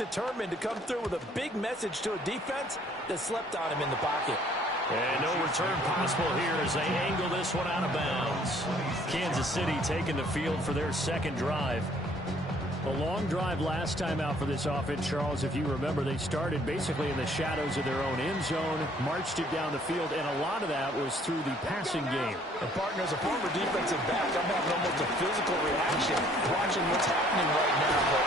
determined to come through with a big message to a defense that slept on him in the pocket. And no return possible here as they angle this one out of bounds. Kansas City taking the field for their second drive. A long drive last time out for this offense, Charles. If you remember, they started basically in the shadows of their own end zone, marched it down the field, and a lot of that was through the passing game. And partner, as a former defensive back, I'm having almost a physical reaction watching what's happening right now. But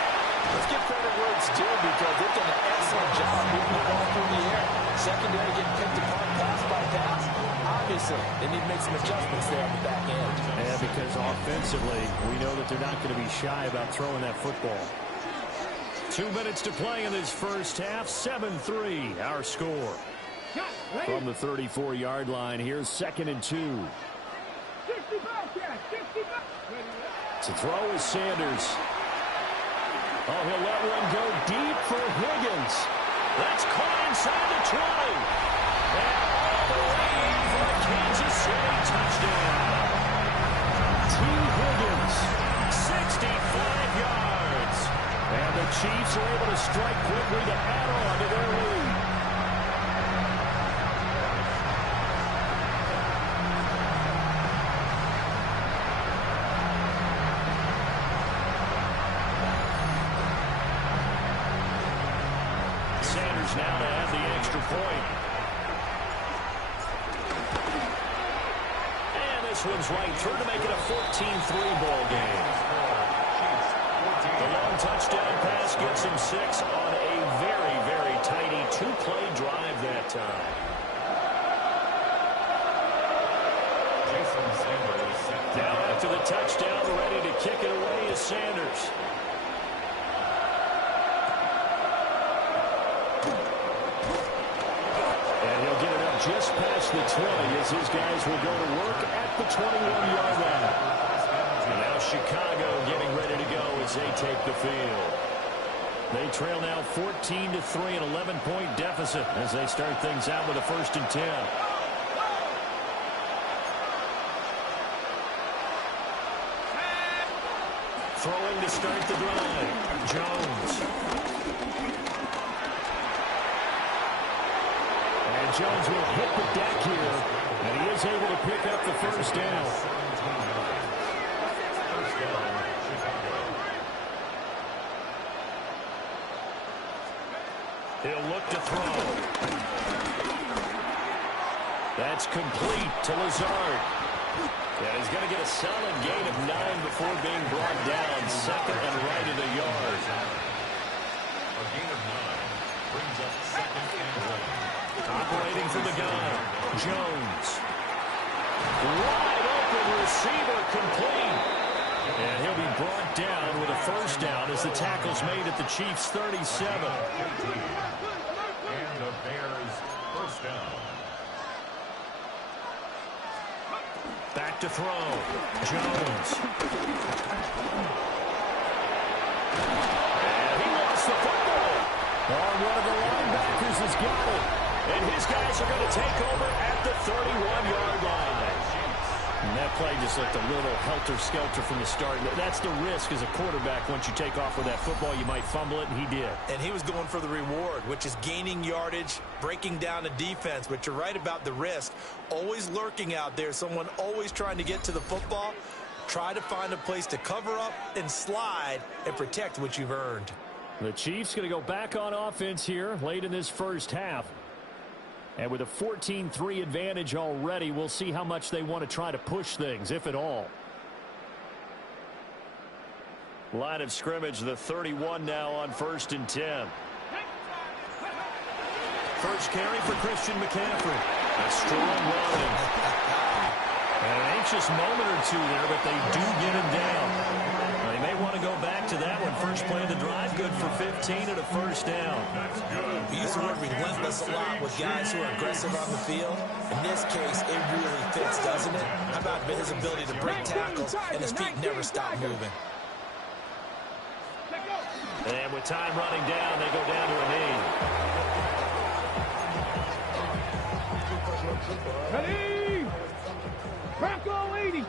let's give credit where it's due because they've done an excellent job moving the ball through the air. Secondary getting picked apart pass by pass. Obviously, they need to make some adjustments there on the back end. Yeah, because offensively, we know that they're not going to be shy about throwing that football. 2 minutes to play in this first half. 7-3, our score. From the 34-yard line, here's 2nd and 2. To throw is Sanders. Oh, he'll let one go deep for Higgins. That's caught inside the 20. And all the way for a Kansas City touchdown. T. Higgins, 65 yards. And the Chiefs are able to strike quickly to add on to their lead. Sanders now to add the extra point. And this one's right through to make it a 14-3 ball game. The long touchdown pass gets him 6 on a very, very tidy 2-play drive that time. Now after the touchdown, ready to kick it away is Sanders. Just past the 20 as his guys will go to work at the 21-yard line. And now Chicago getting ready to go as they take the field. They trail now 14-3, an 11-point deficit as they start things out with a 1st and 10. Throwing to start the drive. Jones. Jones will hit the deck here, and he is able to pick up the 1st down. He'll look to throw. That's complete to Lazard. And he's going to get a solid gain of 9 before being brought down. 2nd and right of the yard. A gain of 9 brings up 2nd and right. Operating from the gun, Jones. Wide open receiver complete. And he'll be brought down with a 1st down as the tackle's made at the Chiefs' 37. And the Bears' 1st down. Back to throw. Jones. And he lost the football. One of the linebackers has got it. And his guys are going to take over at the 31-yard line. And that play just looked a little helter-skelter from the start. That's the risk as a quarterback. Once you take off with that football, you might fumble it, and he did. And he was going for the reward, which is gaining yardage, breaking down a defense. But you're right about the risk. Always lurking out there, someone always trying to get to the football. Try to find a place to cover up and slide and protect what you've earned. The Chiefs going to go back on offense here late in this first half. And with a 14-3 advantage already, we'll see how much they want to try to push things, if at all. Line of scrimmage, the 31 now on 1st and 10. First carry for Christian McCaffrey. A strong run. And an anxious moment or two there, but they do get him down. They may want to go back to that one. First play of the drive, good for 15 and a 1st down. We use the word relentless a lot with guys who are aggressive on the field. In this case, it really fits, doesn't it? How about his ability to break tackles and his feet never stop moving? And with time running down, they go down to a knee. Ready! Bronco 80!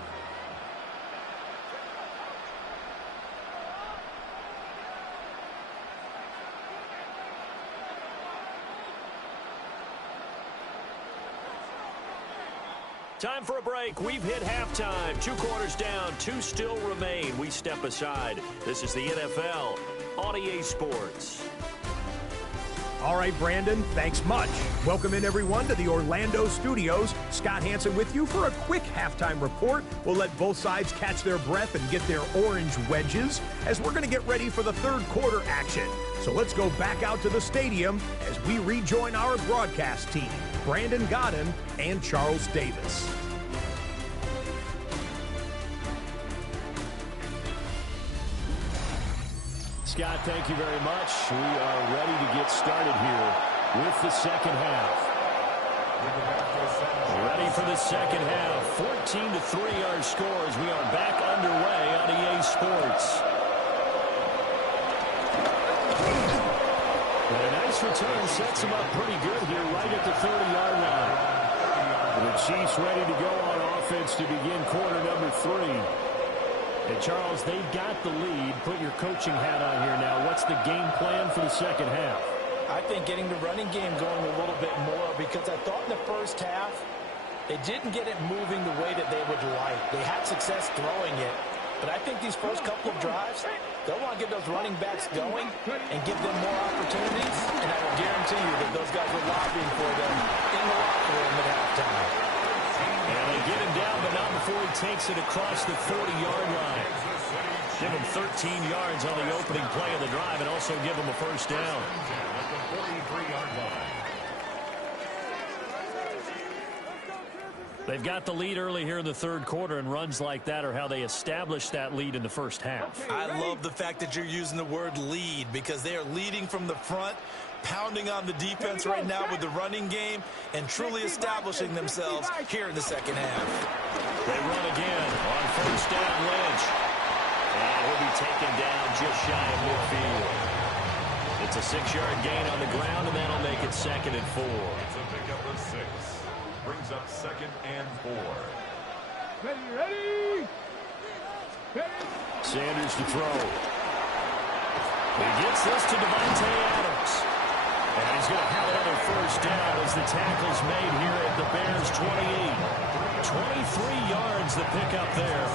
Time for a break. We've hit halftime. 2 quarters down. 2 still remain. We step aside. This is the NFL on EA Sports. All right, Brandon, thanks much. Welcome in, everyone, to the Orlando studios. Scott Hansen with you for a quick halftime report. We'll let both sides catch their breath and get their orange wedges as we're going to get ready for the third quarter action. So let's go back out to the stadium as we rejoin our broadcast team, Brandon Godden and Charles Davis. Scott, thank you very much. We are ready to get started here with the second half. Ready for the second half. 14-3 our scores. We are back underway on EA Sports. And a nice return sets them up pretty good here right at the 30-yard line. The Chiefs ready to go on offense to begin quarter number 3. And, Charles, they've got the lead. Put your coaching hat on here now. What's the game plan for the second half? I think getting the running game going a little bit more, because I thought in the first half they didn't get it moving the way that they would like. They had success throwing it, but I think these first couple of drives, they'll want to get those running backs going and give them more opportunities, and I will guarantee you that those guys were lobbying for them in the locker room at halftime. And they get him down, but not before he takes it across the 40-yard line. Give him 13 yards on the opening play of the drive and also give him a first down. They've got the lead early here in the third quarter, and runs like that are how they establish that lead in the first half. I love the fact that you're using the word lead, because they are leading from the front, pounding on the defense right now with the running game, and truly establishing themselves here in the second half. They run again on first down. Lynch. And he'll be taken down just shy of midfield. It's a 6-yard gain on the ground, and that'll make it 2nd and 4. It's a pickup of 6. Brings up 2nd and 4. Ready. Sanders to throw. He gets this to Devontae Adams. And he's going to have another first down as the tackle's made here at the Bears' 28. 23 yards the pickup there.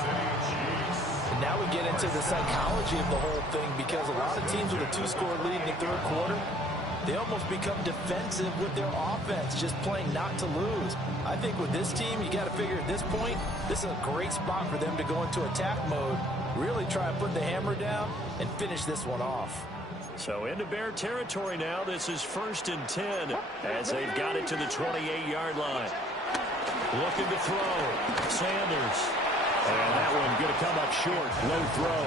And now we get into the psychology of the whole thing, because a lot of teams with a 2-score lead in the third quarter, they almost become defensive with their offense, just playing not to lose. I think with this team, you got to figure at this point, this is a great spot for them to go into attack mode, really try and put the hammer down and finish this one off. So into Bear territory now. This is 1st and 10 as they've got it to the 28-yard line. Looking to throw. Sanders. And that one going to come up short. Low throw.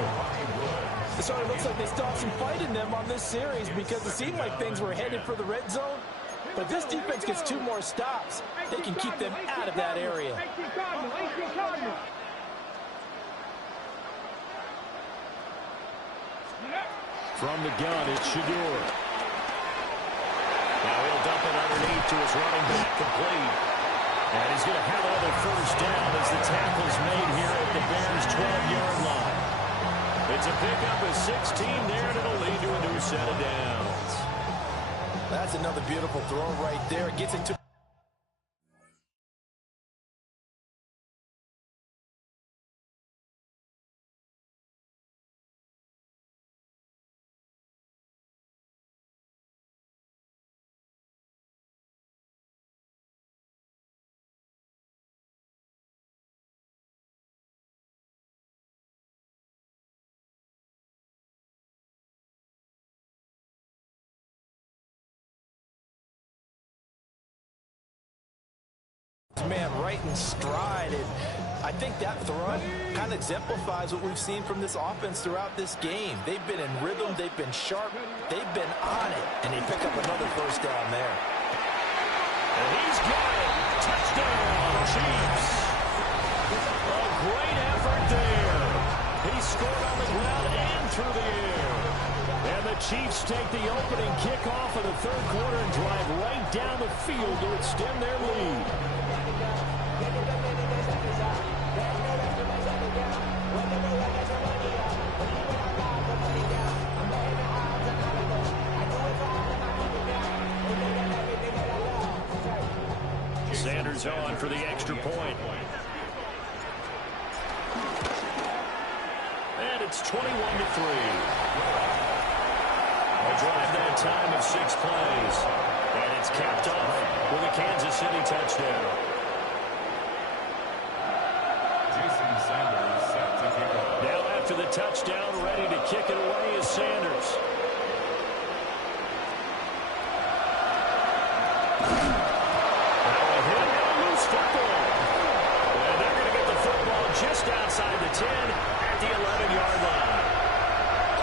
So it looks like they still have some fight in them on this series, because it seemed like things were headed for the red zone. But this defense gets 2 more stops. They can keep them out of that area. From the gun, it's Shador. Now he'll dump it underneath to his running back, complete. And he's going to have another first down as the tackle's made here at the Bears' 12-yard line. It's a pickup of 16 there, and it'll lead to a new set of downs. That's another beautiful throw right there. It gets into man right in stride, and I think that throw kind of exemplifies what we've seen from this offense throughout this game. They've been in rhythm, they've been sharp, they've been on it, and they pick up another first down there. And he's got it. Touchdown, Chiefs. A great effort there. He scored on the ground and through the air. And the Chiefs take the opening kickoff of the third quarter and drive right down the field to extend their lead. Sanders on for the extra point. And it's 21-3. A drive that time of 6 plays. And it's capped off with a Kansas City touchdown. Now after the touchdown, ready to kick it away is Sanders. Now a hit and a loose football. And they're going to get the football just outside the 10 at the 11-yard line.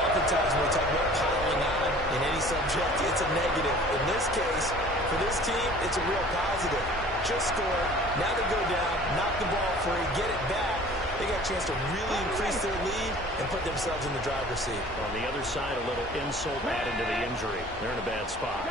Oftentimes when we talk about piling on in any subject, it's a negative. In this case, for this team, it's a real positive. Just scored. Now they go down, knock the ball free, get it back. They got a chance to really increase their lead and put themselves in the driver's seat. On the other side, a little insult added to the injury. They're in a bad spot.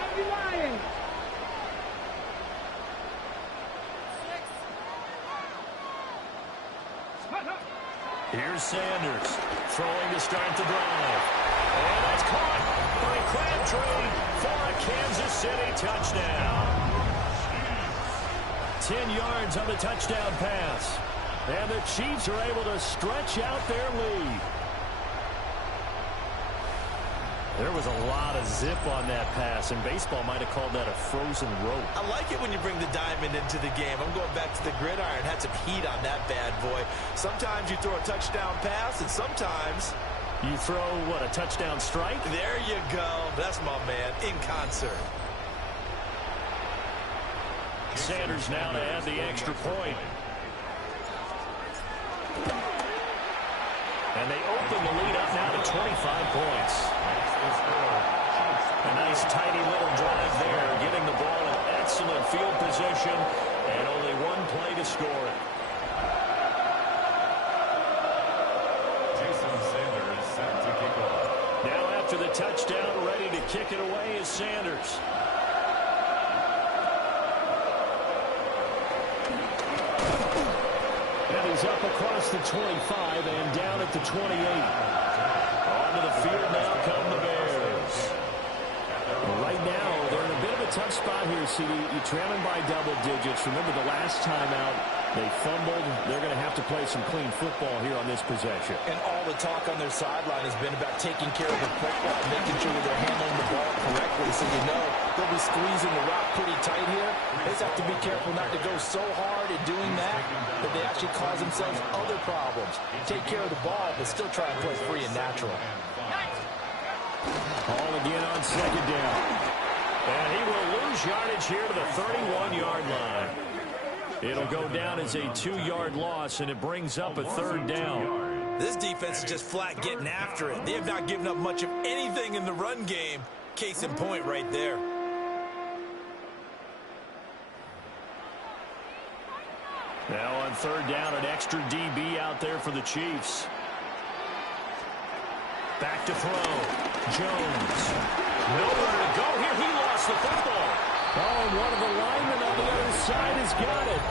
Here's Sanders throwing to start the drive. And that's caught by Crabtree for a Kansas City touchdown. 10 yards on the touchdown pass. And the Chiefs are able to stretch out their lead. There was a lot of zip on that pass, and baseball might have called that a frozen rope. I like it when you bring the diamond into the game. I'm going back to the gridiron. Had some heat on that bad boy. Sometimes you throw a touchdown pass, and sometimes you throw, what, a touchdown strike? There you go. That's my man, in concert. Sanders now to add the extra point. And they open the lead up now to 25 points. A nice tidy little drive there, getting the ball in excellent field position, and only one play to score it. Sanders set to kick off. Now after the touchdown, ready to kick it away is Sanders. And he's up across the 25 and down at the 28. Onto the field now come the Bears. Right now, they're in a bit of a tough spot here, CD. You're trailing by double digits. Remember the last time out, they fumbled. They're going to have to play some clean football here on this possession. And all the talk on their sideline has been about taking care of the football, making sure that they're handling the ball correctly. So you know they'll be squeezing the rock pretty tight here. They just have to be careful not to go so hard at doing that they actually cause themselves other problems. Take care of the ball, but still try and play free and natural. Ball again on second down. And he will lose yardage here to the 31-yard line. It'll go down as a 2-yard loss, and it brings up a third down. This defense is just flat getting after it. They have not given up much of anything in the run game. Case in point right there. Now on third down, an extra DB out there for the Chiefs. Back to throw. Jones. Nowhere to go here. He lost the football. Oh, and one of the linemen on the other side has got it.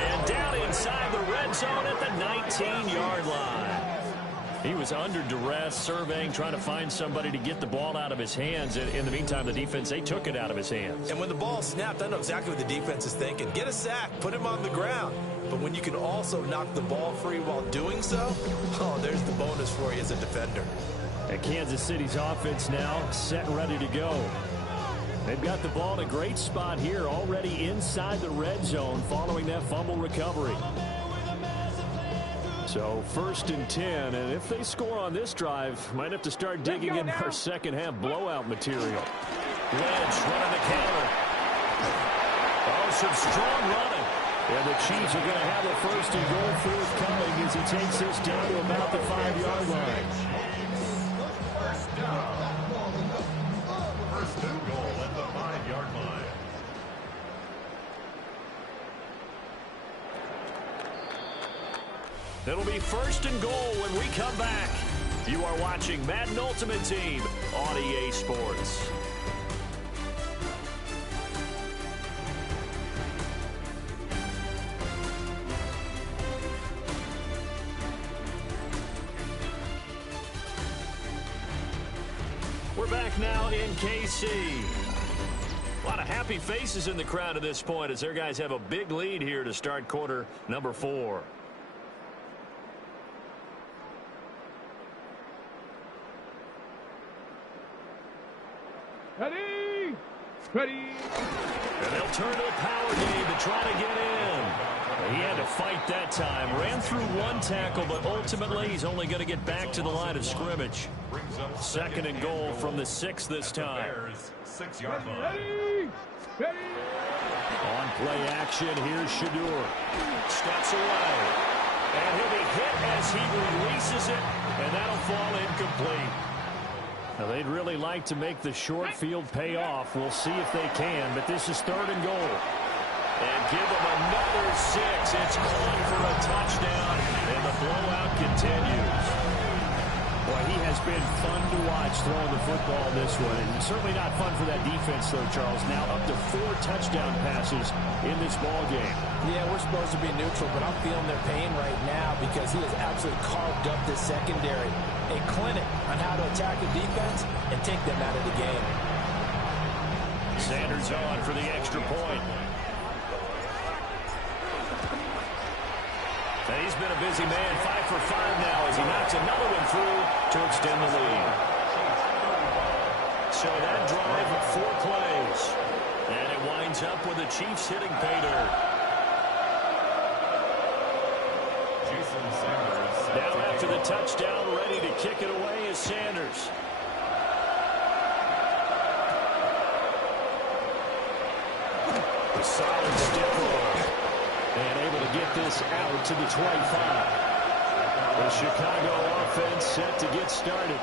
And down inside the red zone at the 19-yard line. He was under duress, surveying, trying to find somebody to get the ball out of his hands. In the meantime, the defense, they took it out of his hands. And when the ball snapped, I know exactly what the defense is thinking. Get a sack, put him on the ground. But when you can also knock the ball free while doing so, oh, there's the bonus for you as a defender. And Kansas City's offense now set and ready to go. They've got the ball in a great spot here, already inside the red zone following that fumble recovery. So 1st and 10, and if they score on this drive, might have to start digging in our second half blowout material. Lynch running the counter. Oh, some strong running. And the Chiefs are going to have a 1st and goal forthcoming as he takes this down to about the 5-yard line. First and goal at the 5-yard line. It'll be 1st and goal when we come back. You are watching Madden Ultimate Team on EA Sports. We're back now in KC. A lot of happy faces in the crowd at this point as their guys have a big lead here to start quarter number 4. Ready? Ready? And they'll turn to the power game to try to get in. He had to fight that time. Ran through one tackle, but ultimately he's only going to get back to the line of scrimmage. Second and goal from the 6 this time. 6-yard line. Ready? Ready? On play action, here's Shadur. Steps away. And he'll be hit as he releases it, and that'll fall incomplete. Now, they'd really like to make the short field pay off. We'll see if they can, but this is third and goal. And give them another 6. It's called for a touchdown, and the blowout continues. Boy, he has been fun to watch throwing the football this one. And certainly not fun for that defense, though, Charles. Now up to 4 touchdown passes in this ball game. Yeah, we're supposed to be neutral, but I'm feeling their pain right now because he has absolutely carved up this secondary. A clinic on how to attack the defense and take them out of the game. Sanders on for the extra point. And he's been a busy man, 5 for 5 now as he knocks another one through to extend the lead. So that drive of 4 plays. And it winds up with the Chiefs hitting pay dirt. Now after the touchdown, ready to kick it away is Sanders. A solid stiff roll. And able to get this out to the 25. The Chicago offense set to get started.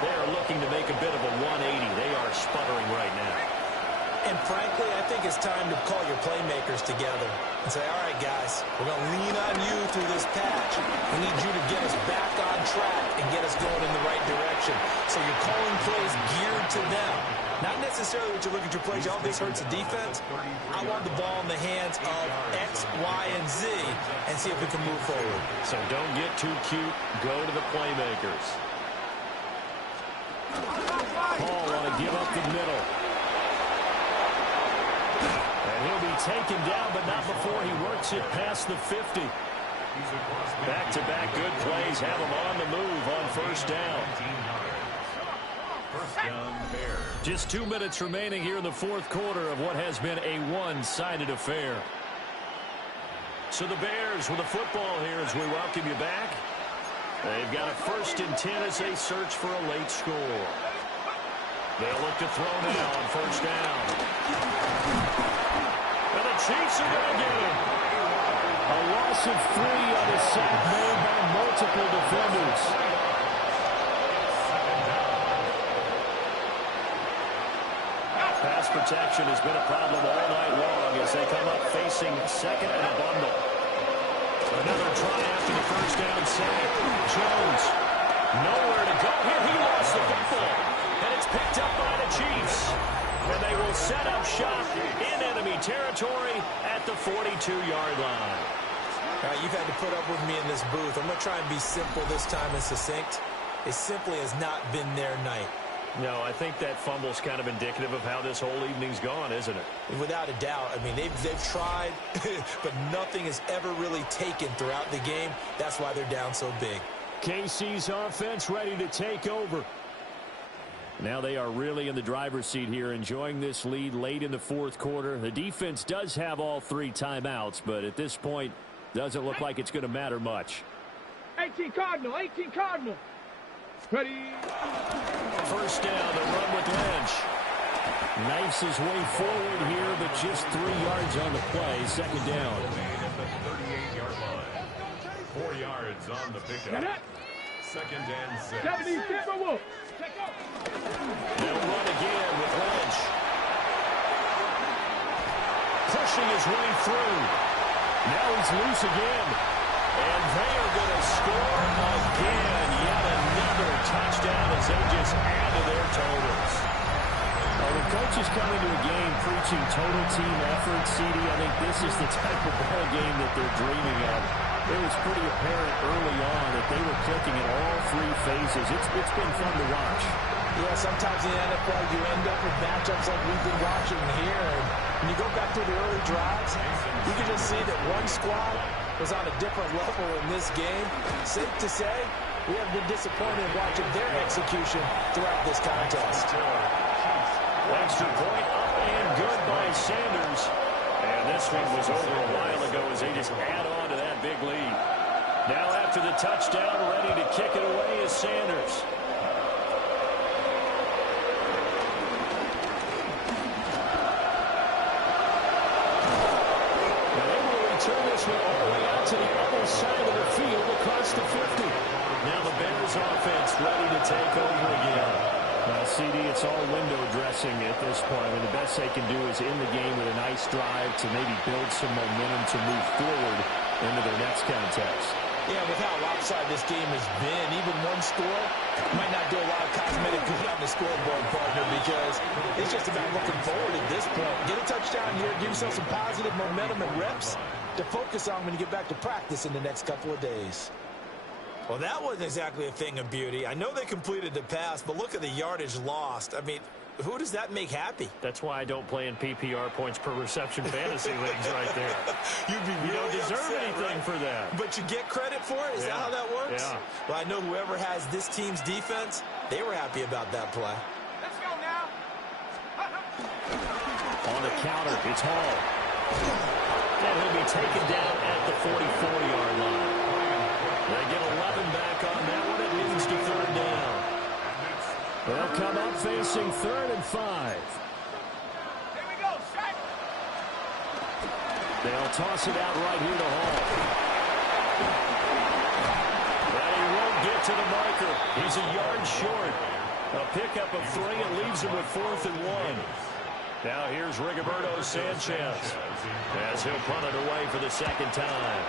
They are looking to make a bit of a 180. They are sputtering right now. And frankly, I think it's time to call your playmakers together and say, all right, guys, we're going to lean on you through this patch. We need you to get us back on track and get us going in the right direction. So you're calling plays geared to them. Not necessarily what you look at your plays, oh, this hurts the defense. I want the ball in the hands of X, Y, and Z and see if we can move forward. So don't get too cute. Go to the playmakers. Paul want to give up the middle. And he'll be taken down, but not before he works it past the 50. Back-to-back good plays have him on the move on first down. First down, Bears. Just 2 minutes remaining here in the fourth quarter of what has been a one-sided affair. So the Bears with the football here as we welcome you back. They've got a 1st and 10 as they search for a late score. They'll look to throw now on first down. And the Chiefs are going to get him. A loss of 3 on a sack made by multiple defenders. Pass protection has been a problem all night long as they come up facing second and a bundle. Another try after the first down sack. Jones, nowhere to go here. He lost the football, and it's picked up by the Chiefs. And they will set up shop in enemy territory at the 42-yard line. All right, you've had to put up with me in this booth. I'm going to try and be simple this time and succinct. It simply has not been their night. No, I think that fumble's kind of indicative of how this whole evening's gone, isn't it? Without a doubt. I mean, they've tried, but nothing is ever really taken throughout the game. That's why they're down so big. KC's offense ready to take over. Now they are really in the driver's seat here, enjoying this lead late in the fourth quarter. The defense does have all 3 timeouts, but at this point, doesn't look like it's going to matter much. 18 Cardinal, 18 Cardinal. Ready? First down, the run with Lynch. Knifes his way forward here, but just 3 yards on the play. Second down. At the 38-yard line. 4 yards on the pickup. Second and 6. 70 Timberwolf. They'll run again with Lynch. Pushing his way through. Now he's loose again. And they are going to score again. Yet another touchdown as they just add to their totals. When coaches come into a game preaching total team effort, CD, I think this is the type of ball game that they're dreaming of. It was pretty apparent early on that they were clicking in all 3 phases. It's been fun to watch. Yeah, sometimes in the NFL you end up with matchups like we've been watching here. And when you go back to the early drives, you can just see that one squad was on a different level in this game. Safe to say, we have been disappointed watching their execution throughout this contest. Extra point up and good by Sanders. And this one was over a while ago as they just add on to that big lead. Now after the touchdown, ready to kick it away is Sanders. Turn this one all the way out to the other side of the field across the 50. Now the Bears offense ready to take over again. CD, it's all window dressing at this point. I mean, the best they can do is in the game with a nice drive to maybe build some momentum to move forward into their next contest. Yeah, with how lopsided this game has been, even one score might not do a lot of cosmetic good on the scoreboard, partner, because it's just about looking forward at this point. Get a touchdown here, give yourself some positive momentum and reps to focus on when you get back to practice in the next couple of days. Well, that wasn't exactly a thing of beauty. I know they completed the pass, but look at the yardage lost. I mean, who does that make happy? That's why I don't play in PPR points per reception fantasy leagues right there. You'd be really you don't deserve upset, anything right? for that. But you get credit for it? Is that how that works? Yeah. Well, I know whoever has this team's defense, they were happy about that play. Let's go now. On the counter, it's Hall. And he'll be taken down at the 44-yard line. They get 11 back on that one. It leads to third down. They'll come up facing 3rd and 5. Here we go, strike. They'll toss it out right here to Hall. And he won't get to the marker. He's a yard short. A pickup of 3 and leaves him with 4th and 1. Now here's Rigoberto Sanchez as he'll punt it away for the second time.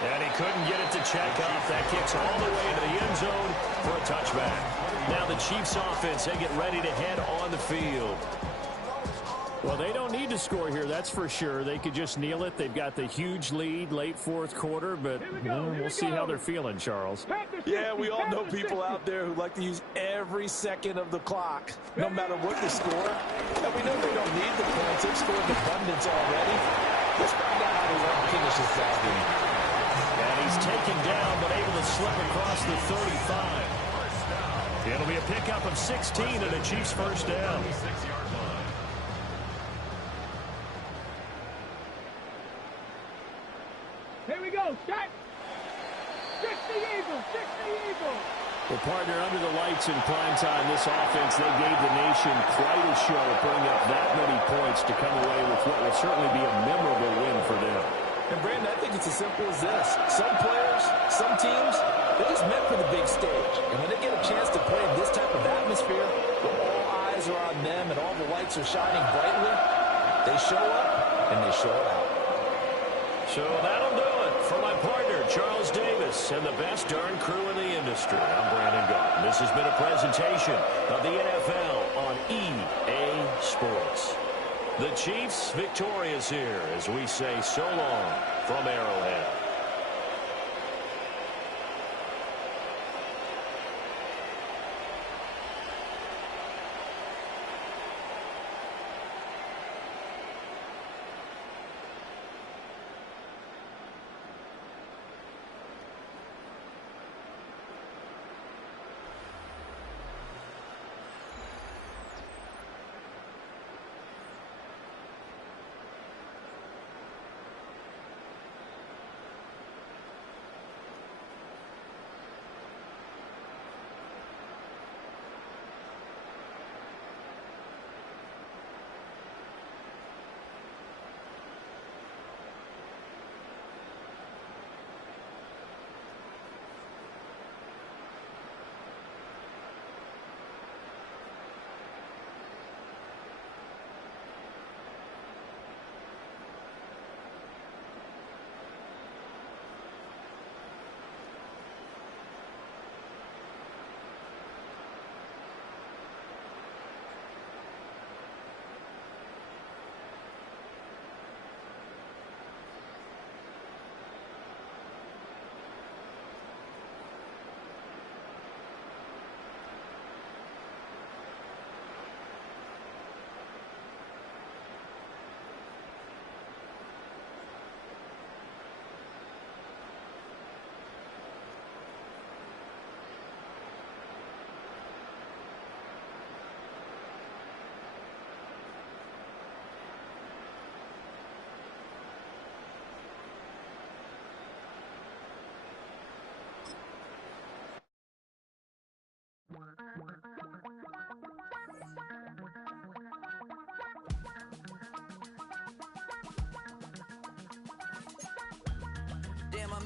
And he couldn't get it to check off. That kicks all the way into the end zone for a touchback. Now the Chiefs offense, they get ready to head on the field. Well, they don't need to score here, that's for sure. They could just kneel it. They've got the huge lead late 4th quarter, but we'll see how they're feeling, Charles. Yeah, we all know people out there who like to use every second of the clock, no matter what the score. And we know they don't need the points. They've scored in abundance already. Let's find out how they want to finish this ball game. And he's taken down, but able to slip across the 35. It'll be a pickup of 16 and a Chiefs first down. Here we go, strike. 60 Eagles, 60 Eagles. Well, partner, under the lights in prime time, this offense, they gave the nation quite a show, putting up that many points to come away with what will certainly be a memorable win for them. And, Brandon, I think it's as simple as this. Some players, some teams, they're just meant for the big stage. And when they get a chance to play in this type of atmosphere, where all eyes are on them and all the lights are shining brightly, they show up and they show it out. So that'll do it for my partner, Charles Davis, and the best darn crew in the industry. I'm Brandon Gott. This has been a presentation of the NFL on EA Sports. The Chiefs victorious here as we say so long from Arrowhead.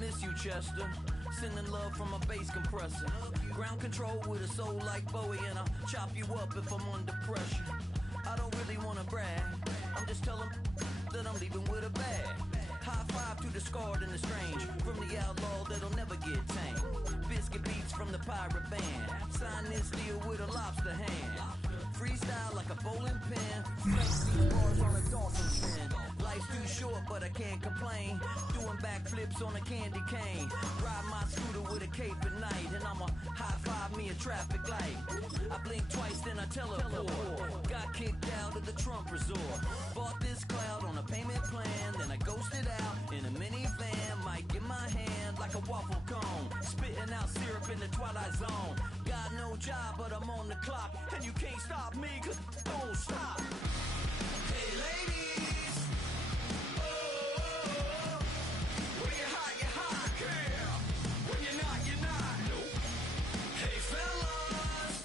miss you, Chester. Sending love from a bass compressor. Ground control with a soul like Bowie, and I'll chop you up if I'm under pressure. I don't really want to brag. I'm just telling that I'm leaving with a bag. High five to the scarred and the strange. From the outlaw that'll never get tamed. Biscuit beats from the pirate band. Sign this deal with a lobster hand. Freestyle like a bowling pin. Flex these bars on a dolphin fin. Life's too short, but I can't complain. Doing backflips on a candy cane. Ride my scooter with a cape at night. And I'ma high five me a traffic light. I blink twice, then I teleport. Got kicked out of the Trump resort. Bought this cloud on a payment plan. Then I ghosted out in a minivan. Mic in my hand like a waffle cone. Spitting out syrup in the twilight zone. Got no job, but I'm on the clock. And you can't stop me, cause don't stop. Hey ladies, oh, when you're hot, yeah. When you're not, you're not. Nope. Hey fellas,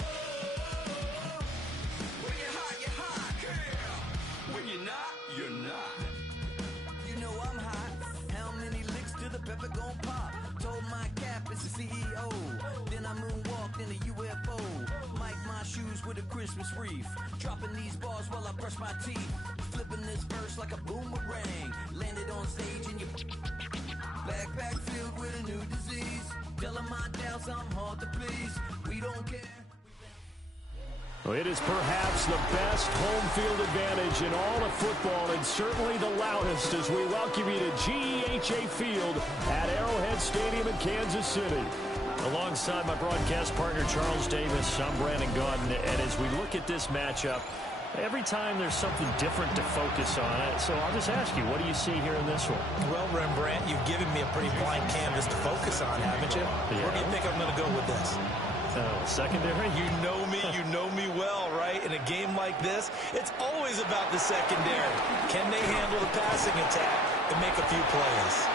oh, when you're hot, yeah. When you're not, you're not. You know I'm hot. How many licks till the pepper gon' pop? Told my cap it's the CEO. Then I moonwalked in a UFO. Mic my shoes with a Christmas wreath. Dropping these bars while I brush my teeth. Flipping this verse like a boomerang. Landed on stage in your backpack filled with a new disease. Telling my doubts I'm hard to please. We don't care. Well, it is perhaps the best home field advantage in all of football, and certainly the loudest as we welcome you to GEHA Field at Arrowhead Stadium in Kansas City. Alongside my broadcast partner, Charles Davis, I'm Brandon Gaudin, and as we look at this matchup, every time there's something different to focus on it. So I'll just ask you, what do you see here in this one? Well, Rembrandt, you've given me a pretty blank canvas to focus on, haven't you? Yeah. Where do you think I'm going to go with this? Secondary? You know me well, right? In a game like this, it's always about the secondary. Can they handle the passing attack and make a few plays?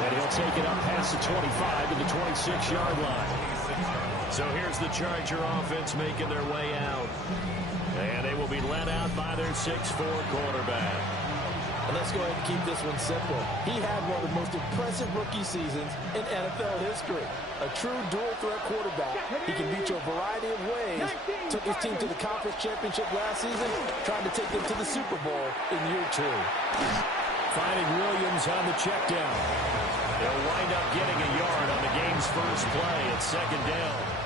And he'll take it up past the 25 to the 26-yard line. So here's the Charger offense making their way out. And they will be led out by their 6'4 quarterback. And let's go ahead and keep this one simple. He had one of the most impressive rookie seasons in NFL history. A true dual-threat quarterback. He can beat you a variety of ways. Took his team to the conference championship last season, trying to take them to the Super Bowl in year 2. Finding Williams on the check down. They'll wind up getting a yard on the game's first play at second down.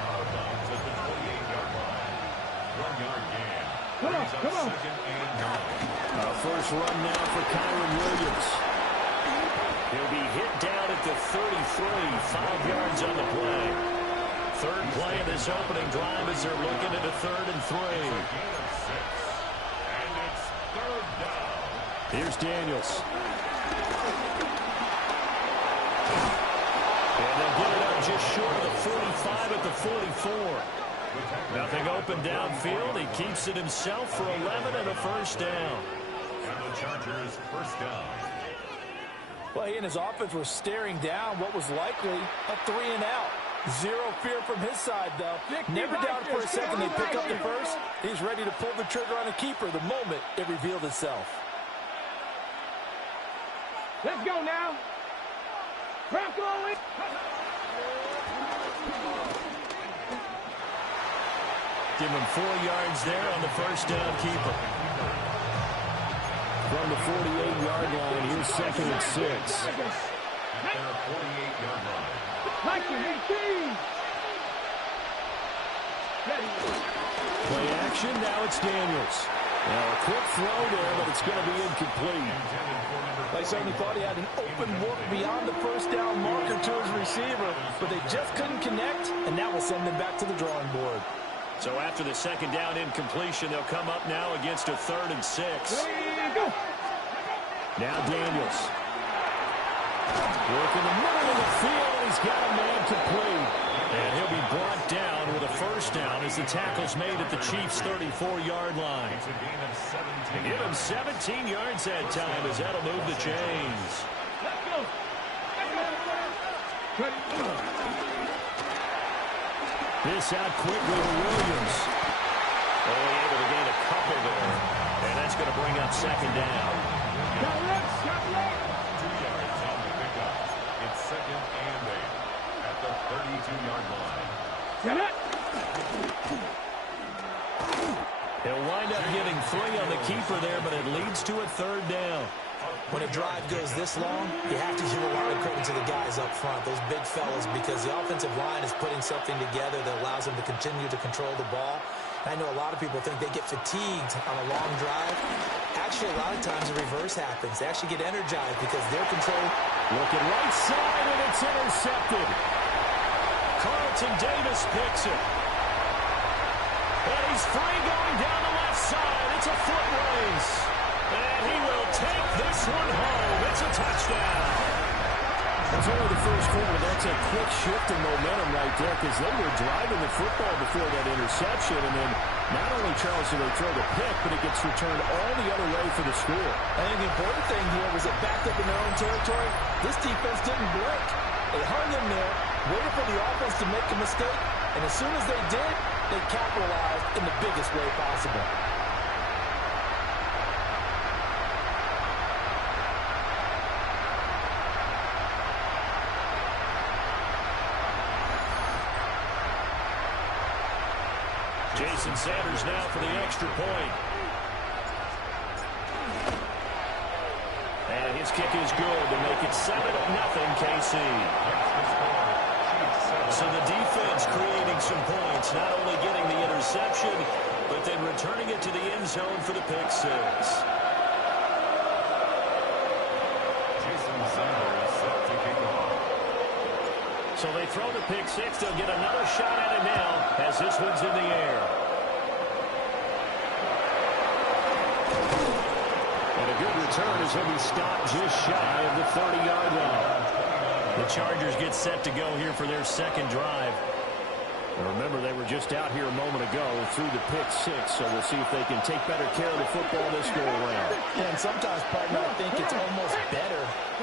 Come on. First run now for Kyron Williams. He'll be hit down at the 33, 5 yards on the play. Third play of this opening drive as they're looking at a 3rd and 3. And it's third down. Here's Daniels. And they'll get it up just short of the 45 at the 44. Nothing open downfield. He keeps it himself for 11 and a first down. And the Chargers first down. Well, he and his offense were staring down what was likely a 3-and-out. Zero fear from his side, though. Never doubted for a second they pick up the first. He's ready to pull the trigger on a keeper the moment it revealed itself. Let's go now. Bronco in. Give him 4 yards there on the first down keeper. From the 48-yard line, here's 2nd and 6. At their 48-yard line. Play action, now it's Daniels. Now a quick throw there, but it's going to be incomplete. They certainly thought he had an open look beyond the first down marker to his receiver, but they just couldn't connect, and that will send them back to the drawing board. So after the second down incompletion, they'll come up now against a 3rd and 6. Now Daniels. Working the middle of the field, and he's got a man complete. And he'll be brought down with a first down as the tackle's made at the Chiefs' 34-yard line. It's a gain of 17. Give him 17 yards that time as that'll move the chains. This out quickly to Williams. Only able to gain a couple there. And that's going to bring up second down. 2 yards on the pickup. second and 8 at the 32-yard line. Get it. He'll wind up getting 3 on the keeper there, but it leads to a 3rd down. When a drive goes this long, you have to give a lot of credit to the guys up front, those big fellas, because the offensive line is putting something together that allows them to continue to control the ball. I know a lot of people think they get fatigued on a long drive. Actually, a lot of times the reverse happens. They actually get energized because they're controlled. Looking right side, and it's intercepted. Carlton Davis picks it. And he's free going down the left side. It's a foot race. And he will take this one home. It's a touchdown. That's only the first quarter. That's a quick shift in momentum right there because they were driving the football before that interception. And then not only, Charles, do they throw the pick, but it gets returned all the other way for the score. I think the important thing here was it backed up in their own territory. This defense didn't blink. They hung in there, waited for the offense to make a mistake, and as soon as they did, they capitalized in the biggest way possible. Jason Sanders now for the extra point. And his kick is good to make it 7-0 KC. So the defense creating some points, not only getting the interception, but then returning it to the end zone for the pick 6. Jason Sanders set to kick off. So they throw the pick 6. They'll get another shot at it now as this one's in the air. And a good return as he'll be stopped just shy of the 30-yard line. The Chargers get set to go here for their second drive. And remember, they were just out here a moment ago through the pick 6, so we'll see if they can take better care of the football this go around. Yeah, and sometimes, partner, I think it's almost better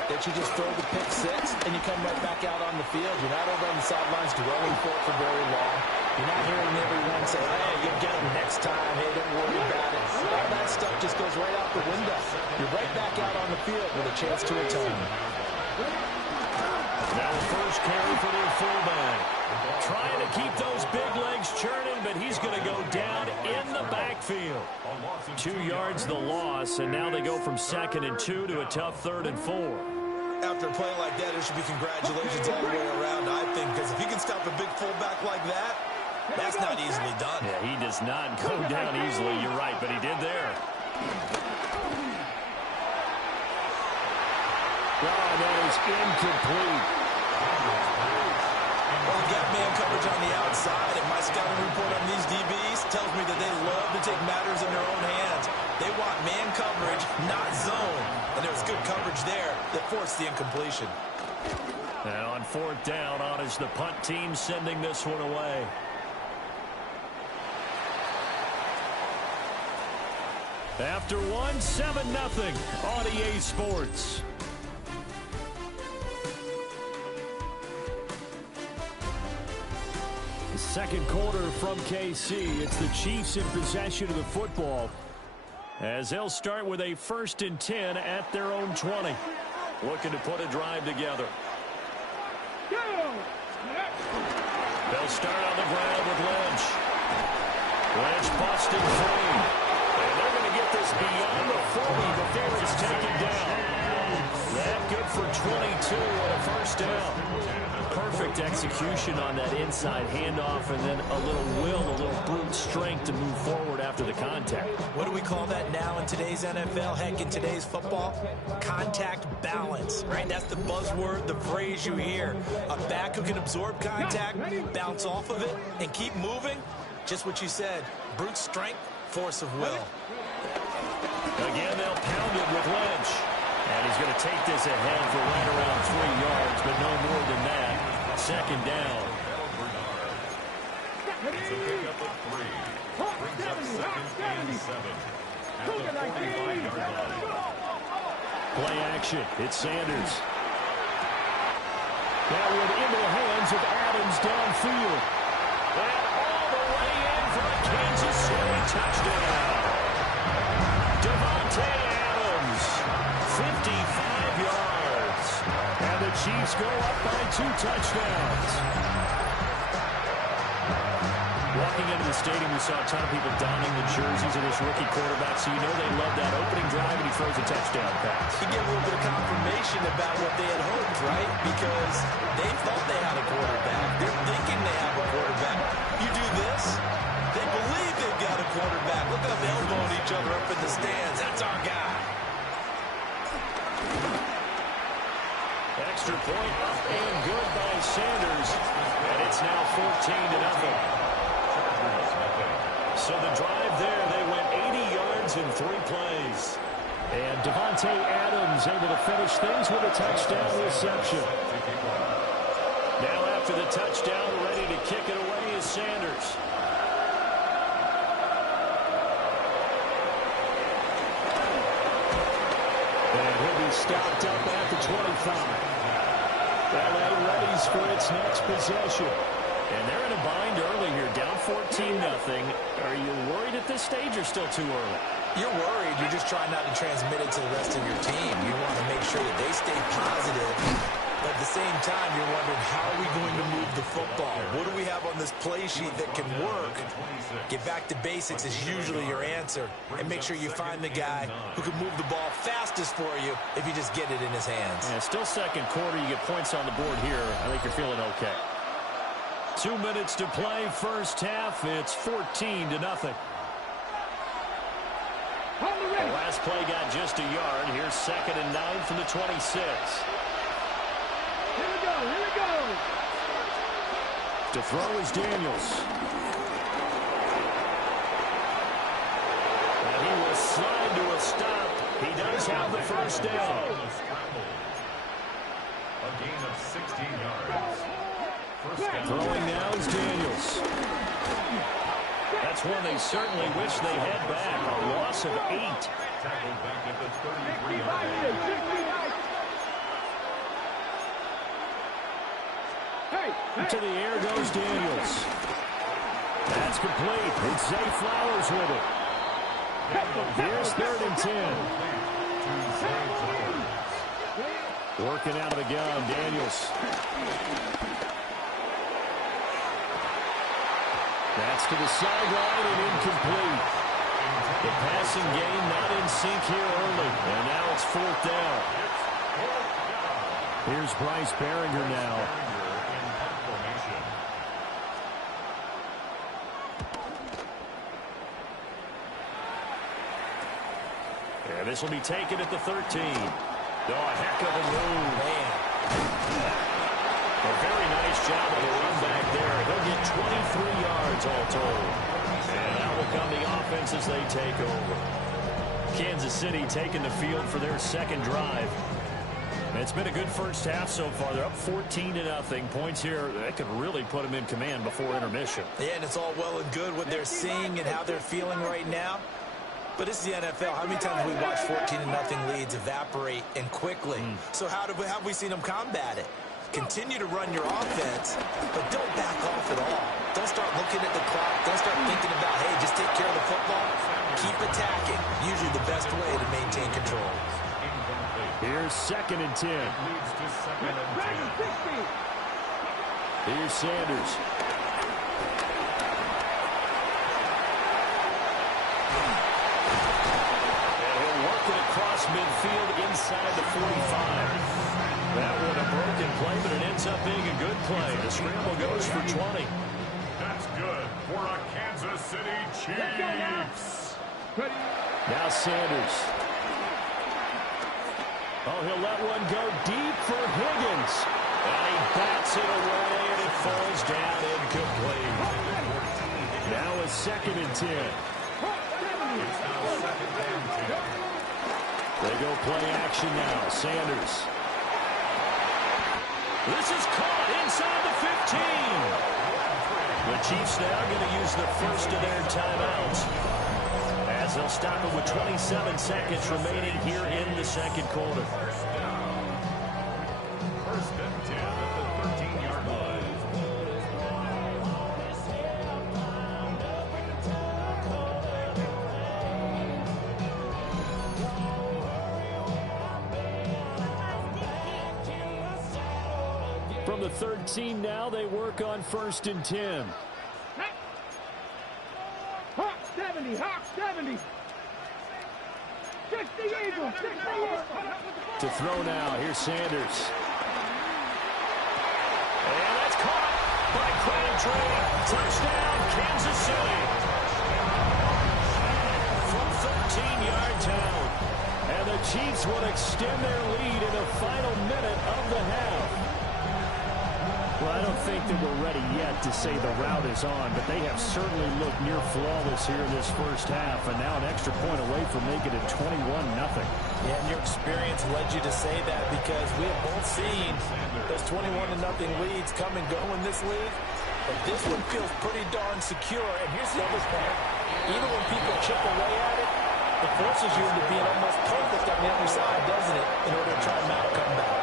that you just throw the pick 6 and you come right back out on the field. You're not over on the sidelines dwelling for it for very long. You're not hearing everyone say, hey, you'll get them next time. Hey, don't worry about it. All that stuff just goes right out the window. You're right back out on the field with a chance to atone. Now the first carry for their fullback. Trying to keep those big legs churning, but he's going to go down in the backfield. 2 yards the loss, and now they go from 2nd and 2 to a tough 3rd and 4. After a play like that, there should be congratulations all the way around, I think, because if you can stop a big fullback like that, that's not easily done. Yeah, he does not go down easily, you're right, but he did there. Oh, that is incomplete. Well, we got man coverage on the outside, and my scouting report on these DBs tells me that they love to take matters in their own hands. They want man coverage, not zone. And there was good coverage there that forced the incompletion. And on 4th down, on is the punt team sending this one away. After one, 7-0 on EA Sports. The second quarter from KC. It's the Chiefs in possession of the football as they'll start with a 1st and 10 at their own 20. Looking to put a drive together. They'll start on the ground with Lynch. Lynch busting free. And they're going to get this beyond the 40 before it's taken down. That good for 22 on a 1st down. Perfect execution on that inside handoff, and then a little will, a little brute strength to move forward after the contact. What do we call that now in today's NFL? Heck, in today's football? Contact balance, right? That's the buzzword, the phrase you hear. A back who can absorb contact, bounce off of it, and keep moving. Just what you said, brute strength, force of will. Again, they'll pound it with Lynch. And he's going to take this ahead for right around 3 yards, but no more than that. 2nd down. It's a pickup of 3. Brings up 2nd and 7 at the 45-yard line. Play action. It's Sanders. That one into the hands of Adams downfield. And all the way in for a Kansas City touchdown. Devontae Adams, 55 yards. And the Chiefs Chiefs go up by 2 touchdowns. Walking into the stadium, we saw a ton of people donning the jerseys of this rookie quarterback, so you know they love that opening drive, and he throws a touchdown pass. You get a little bit of confirmation about what they had hoped, right? Because they thought they had a quarterback. They're thinking they have a quarterback. You do this, they believe they've got a quarterback. Look at them elbowing each other up in the stands. That's our guy. Extra point up and good by Sanders, and it's now 14-0. So the drive there, they went 80 yards in 3 plays. And Devontae Adams able to finish things with a touchdown reception. Now after the touchdown, ready to kick it away is Sanders. And he'll be stopped up at the 25. LA readies for its next possession. And they're in a bind early here, down 14-0. Are you worried at this stage or still too early? You're worried. You're just trying not to transmit it to the rest of your team. You want to make sure that they stay positive. But at the same time, you're wondering, how are we going to move the football? What do we have on this play sheet that can work? Get back to basics is usually your answer. And make sure you find the guy who can move the ball fastest for you if you just get it in his hands. Yeah, still second quarter. You get points on the board here. I think you're feeling okay. 2 minutes to play, first half. It's 14-0. The last play got just a yard. Here's 2nd and 9 from the 26. Here we go. To throw is Daniels. And he will slide to a stop. He does have the first down. A gain of 16 yards. Throwing now is Daniels. That's one they certainly wish they had back. A loss of 8. Tackled back at the 33-yard line. To the air goes Daniels. That's complete. It's Zay Flowers with it. Here's 3rd and 10. Working out of the gun, Daniels. That's to the sideline and incomplete. The passing game not in sync here early. And now it's 4th down. Here's Bryce Behringer now. And this will be taken at the 13. Oh, a heck of a move. Man. A very nice job on the run back there. He'll get 23 yards all told. And now will come the offense as they take over. Kansas City taking the field for their 2nd drive. It's been a good first half so far. They're up 14-0. Points here, that could really put them in command before intermission. Yeah, and it's all well and good what they're seeing and how they're feeling right now. But this is the NFL. How many times have we watched 14-0 leads evaporate and quickly? So how have we seen them combat it? Continue to run your offense, but don't back off at all. Don't start looking at the clock. Don't start thinking about, hey, just take care of the football. Keep attacking. Usually the best way to maintain control. Here's 2nd and 10. Here's Sanders. And he'll work it across midfield inside the 45. That one a broken play, but it ends up being a good play. The scramble goes for 20. That's good for a Kansas City Chiefs. Now Sanders. Oh, he'll let one go deep for Higgins. And he bats it away, and it falls down incomplete. Now it's 2nd and 10. They go play action now. Sanders. This is caught inside the 15. The Chiefs now going to use the first of their timeouts, as they'll stop it with 27 seconds remaining here in the 2nd quarter. First and 10 at the 13-yard line. the 13 now. They work on 1st and 10. Hawk 70, Hawk 70. 60 Eagles, 60 Eagles. To throw now, here's Sanders. And that's caught by Crabtree. Touchdown, Kansas City. From 13-yard town. And the Chiefs will extend their lead in the final minute of the half. Well, I don't think that we're ready yet to say the route is on, but they have certainly looked near flawless here in this first half, and now an extra point away from making it 21-0. Yeah, and your experience led you to say that because we have both seen those 21-0 leads come and go in this league, but this one feels pretty darn secure. And here's the other part. Even when people chip away at it, it forces you into being almost perfect on the other side, doesn't it, in order to try and mount a comeback.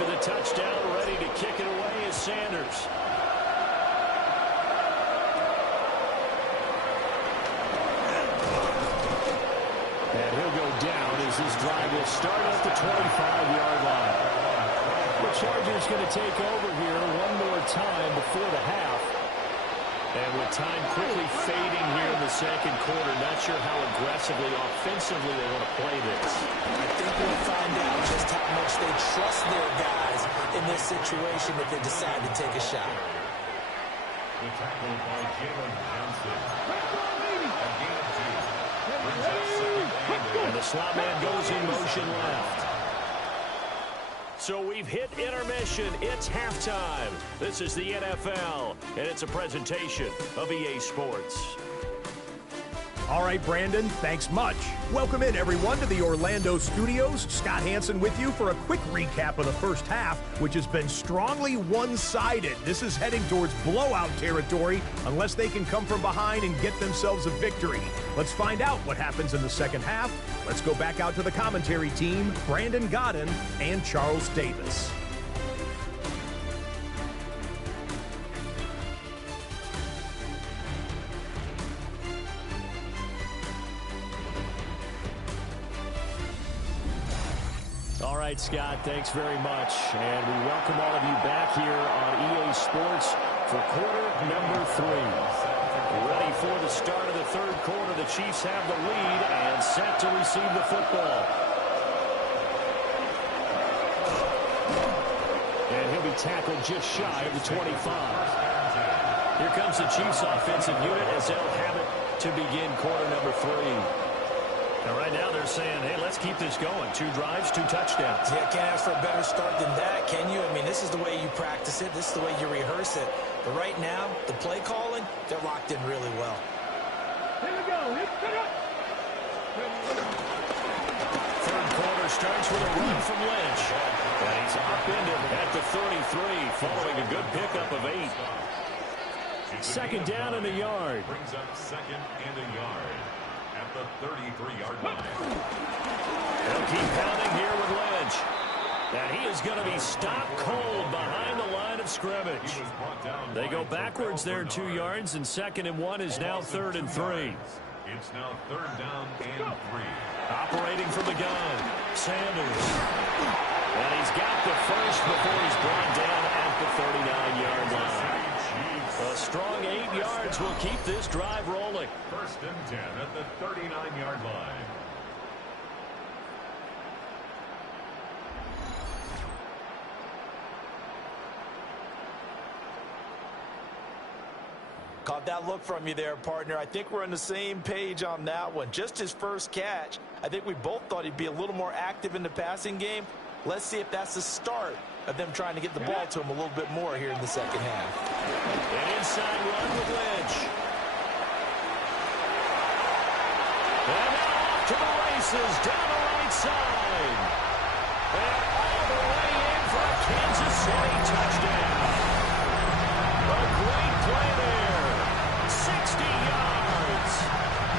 The touchdown, ready to kick it away is Sanders. And he'll go down as this drive will start at the 25-yard line. The Chargers going to take over here one more time before the half. And with time quickly fading here in the second quarter, not sure how aggressively, offensively they want to play this. I think we'll find out just how much they trust their guys in this situation if they decide to take a shot. The tackle by Jalen Johnson. And the slot man goes in motion left. So we've hit intermission. It's halftime. This is the NFL, and it's a presentation of EA Sports. All right, Brandon, thanks much. Welcome in, everyone, to the Orlando studios. Scott Hansen with you for a quick recap of the first half, which has been strongly one-sided. This is heading towards blowout territory unless they can come from behind and get themselves a victory. Let's find out what happens in the second half. Let's go back out to the commentary team, Brandon Godden and Charles Davis. All right, Scott, thanks very much. And we welcome all of you back here on EA Sports for quarter number 3. Ready for the start of the third quarter. The Chiefs have the lead and set to receive the football. And he'll be tackled just shy of the 25. Here comes the Chiefs offensive unit as they'll have it to begin quarter number 3. And right now they're saying, hey, let's keep this going. 2 drives, 2 touchdowns. Yeah, can't ask for a better start than that, can you? I mean, this is the way you practice it. This is the way you rehearse it. But right now, the play calling, they're locked in really well. Here we go. Third quarter starts with a run from Lynch. And he's upended at the 33, following a good pickup of 8. Second down in the yard. Brings up second and a yard at the 33-yard line. They'll keep pounding here with Lynch. And he is going to be stopped cold behind the line of scrimmage. They go backwards there 2 yards, and 2nd and 1 is now 3rd and 3. It's now 3rd down and 3. Operating from the gun, Sanders. And he's got the first before he's brought down at the 39-yard line. A strong 8 yards will keep this drive rolling. 1st and 10 at the 39-yard line. Caught that look from you there, partner. I think we're on the same page on that one. Just his first catch. I think we both thought he'd be a little more active in the passing game. Let's see if that's the start of them trying to get the ball to him a little bit more here in the second half. An inside run with Lynch. And now off to the races down the right side. And all the way in for a Kansas City touchdown. A great play there. 60 yards.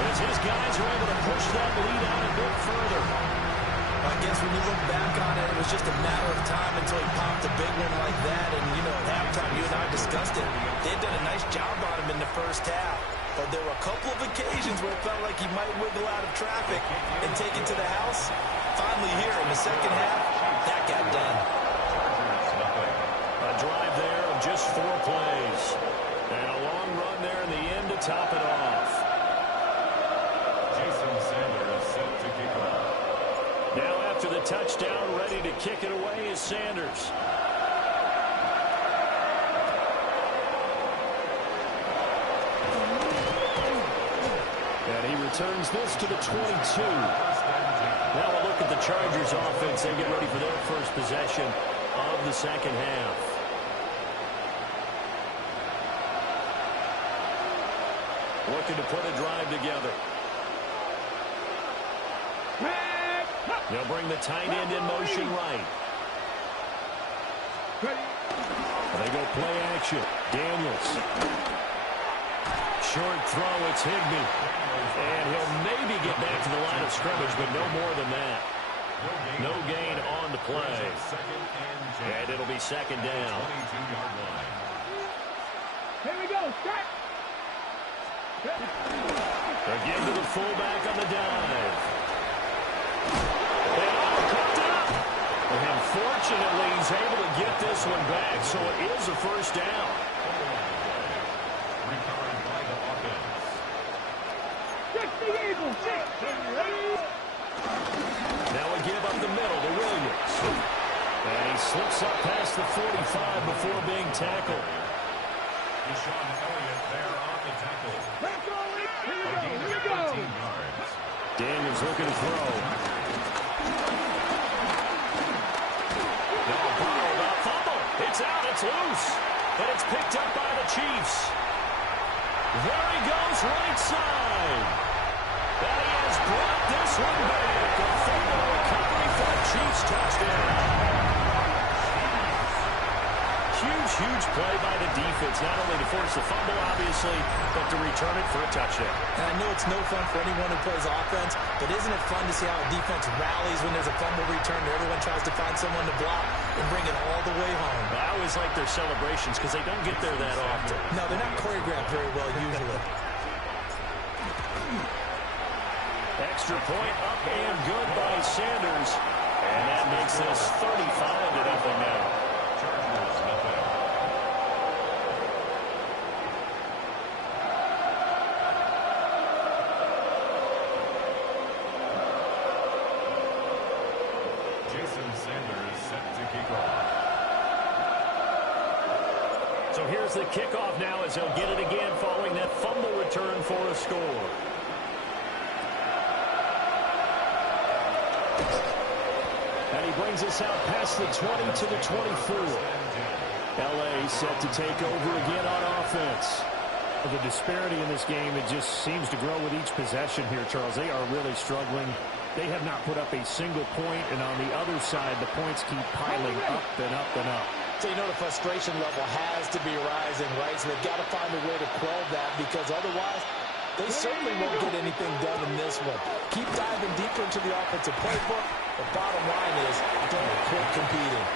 As his guys are able to push that lead out a bit further. I guess when you look back on it, it was just a matter of time until he popped a big one like that. And, you know, at halftime, you and I discussed it. They've done a nice job on him in the first half. but there were a couple of occasions where it felt like he might wiggle out of traffic and take it to the house. Finally here in the second half, that got done. A drive there of just 4 plays. And a long run there in the end to top it off. Jason Sanders set to kick off. Now after the touchdown, ready to kick it away is Sanders. And he returns this to the 22. Now a look at the Chargers offense. They get ready for their first possession of the second half. Looking to put a drive together. They'll bring the tight end in motion right. They go play action. Daniels. Short throw, it's Higbee. And he'll maybe get back to the line of scrimmage, but no more than that. No gain on the play. And it'll be second down. Here we go. Start. Again to the fullback on the dive. And cooked it up. And fortunately, he's able to get this one back, so it is a first down. Recovered by the offense. 60 Eagles. 60. Now we give up the middle to Williams. And he slips up past the 45 before being tackled. Deshaun Elliott there on the tackle. Let's go. A gain of 13 yards. Daniels looking to throw. No, Burrow got fumble. It's out, it's loose. And it's picked up by the Chiefs. There he goes, right side. And he has brought this one back. A fumble recovery for a Chiefs touchdown. Huge play by the defense, not only to force the fumble, obviously, but to return it for a touchdown. And I know it's no fun for anyone who plays offense, but isn't it fun to see how a defense rallies when there's a fumble return and everyone tries to find someone to block and bring it all the way home? I always like their celebrations because they don't get there that often. No, they're not choreographed very well usually. Extra point up and good by Sanders. And that makes this 35-0 now. Chargers nothing. Jason Sanders set to kick off. So here's the kickoff now as they'll get it again following that fumble return for a score. And he brings us out past the 20 to the 24. L.A. set to take over again on offense. The disparity in this game, it just seems to grow with each possession here, Charles. They are really struggling. They have not put up a single point, and on the other side, the points keep piling up and up and up. So you know the frustration level has to be rising, right? So they've got to find a way to quell that because otherwise they certainly won't get anything done in this one. Keep diving deeper into the offensive playbook. The bottom line is don't quit competing.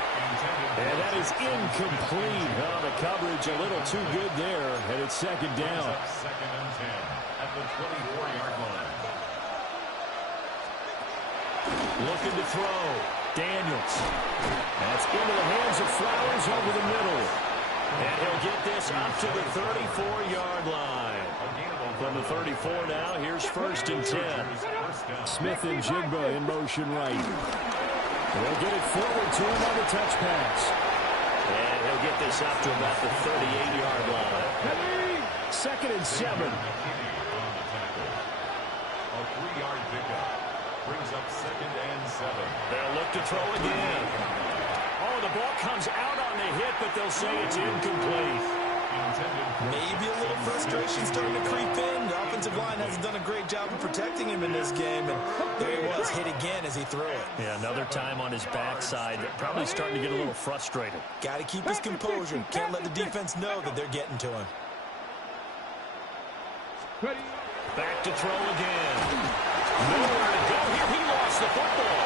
And that is incomplete. Oh, the coverage a little too good there, and it's second down. Second and 10 at the 24-yard line. Looking to throw. Daniels. That's into the hands of Flowers over the middle. And he'll get this up to the 34-yard line. From the 34 now, here's first and 10. Smith and Jigba in motion right. They'll get it forward to him on the touch pass. And he'll get this up to about the 38-yard line. Second and 7. A 3-yard pickup brings up second and 7. They'll look to throw again. Oh, the ball comes out on the hit, but they'll say it's incomplete. Maybe a little frustration starting to creep in. The offensive line hasn't done a great job of protecting him in this game, and there he was, hit again as he threw it. Yeah, another time on his backside, probably starting to get a little frustrated. Got to keep his composure. Can't let the defense know that they're getting to him. Back to throw again. Nowhere to go here. He lost the football.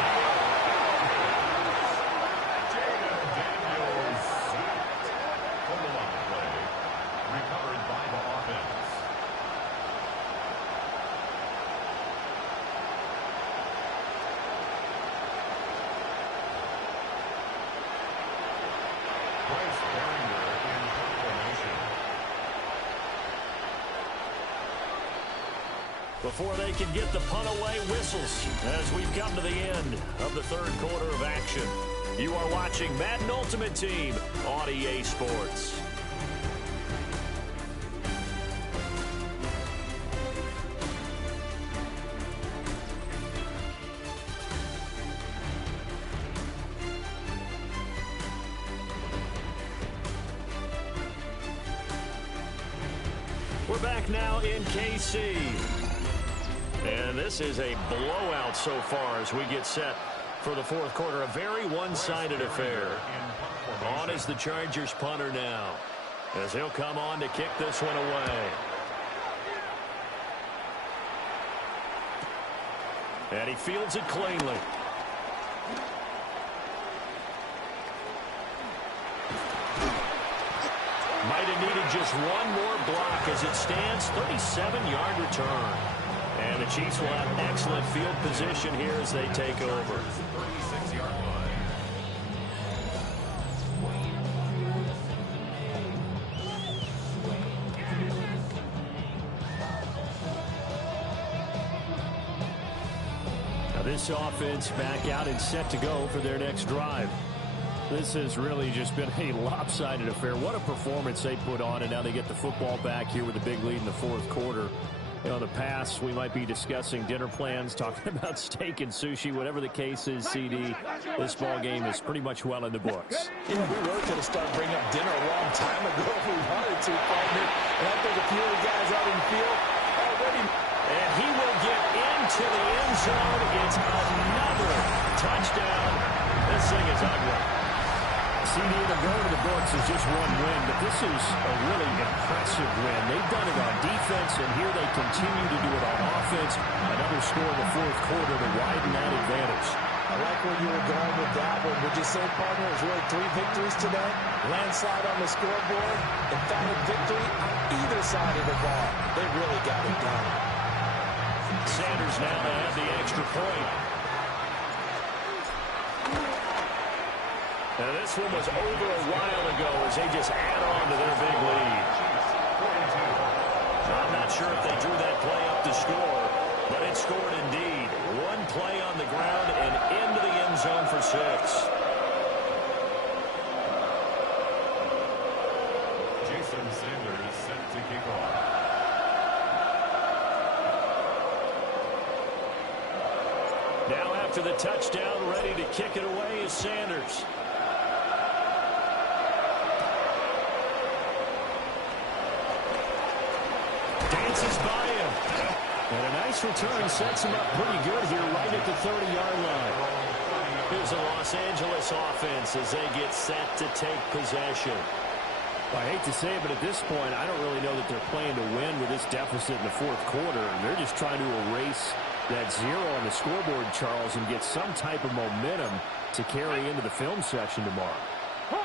Bryce Barringer in punt formation. Before they can get the punt away, whistles as we've come to the end of the third quarter of action. You are watching Madden Ultimate Team on EA Sports. We're back now in KC. And this is a blowout so far as we get set for the fourth quarter. A very one-sided affair. On is the Chargers punter now, as he'll come on to kick this one away. And he fields it cleanly. Might have needed just one more block as it stands. 37-yard return. And the Chiefs will have excellent field position here as they take over. 36-yard line. Now this offense back out and set to go for their next drive. This has really just been a lopsided affair. What a performance they put on, and now they get the football back here with a big lead in the fourth quarter. You know, in the past, we might be discussing dinner plans, talking about steak and sushi, whatever the case is, CD. This ball game is pretty much well in the books. Yeah, we really could have started bringing up dinner a long time ago if we wanted to, partner. And I think a few of the guys out in the field already. And he will get into the end zone. It's another touchdown. This thing is ugly. CD, to go to the books is just one win, but this is a really impressive win. They've done it on defense, and here they continue to do it on offense. Another score in the fourth quarter to widen that advantage. I like where you were going with that one. Would you say, partner, it was really 3 victories today? Landslide on the scoreboard, emphatic victory on either side of the ball. They really got it done. Sanders now to have the extra point. Now this one was over a while ago as they just add on to their big lead. I'm not sure if they drew that play up to score, but it scored indeed. One play on the ground and into the end zone for 6. Jason Sanders set to kick off. Now after the touchdown, ready to kick it away is Sanders. Dances by him. And a nice return sets him up pretty good here right at the 30-yard line. Here's the Los Angeles offense as they get set to take possession. I hate to say it, but at this point, I don't really know that they're playing to win with this deficit in the fourth quarter. And they're just trying to erase that 0 on the scoreboard, Charles, and get some type of momentum to carry into the film section tomorrow.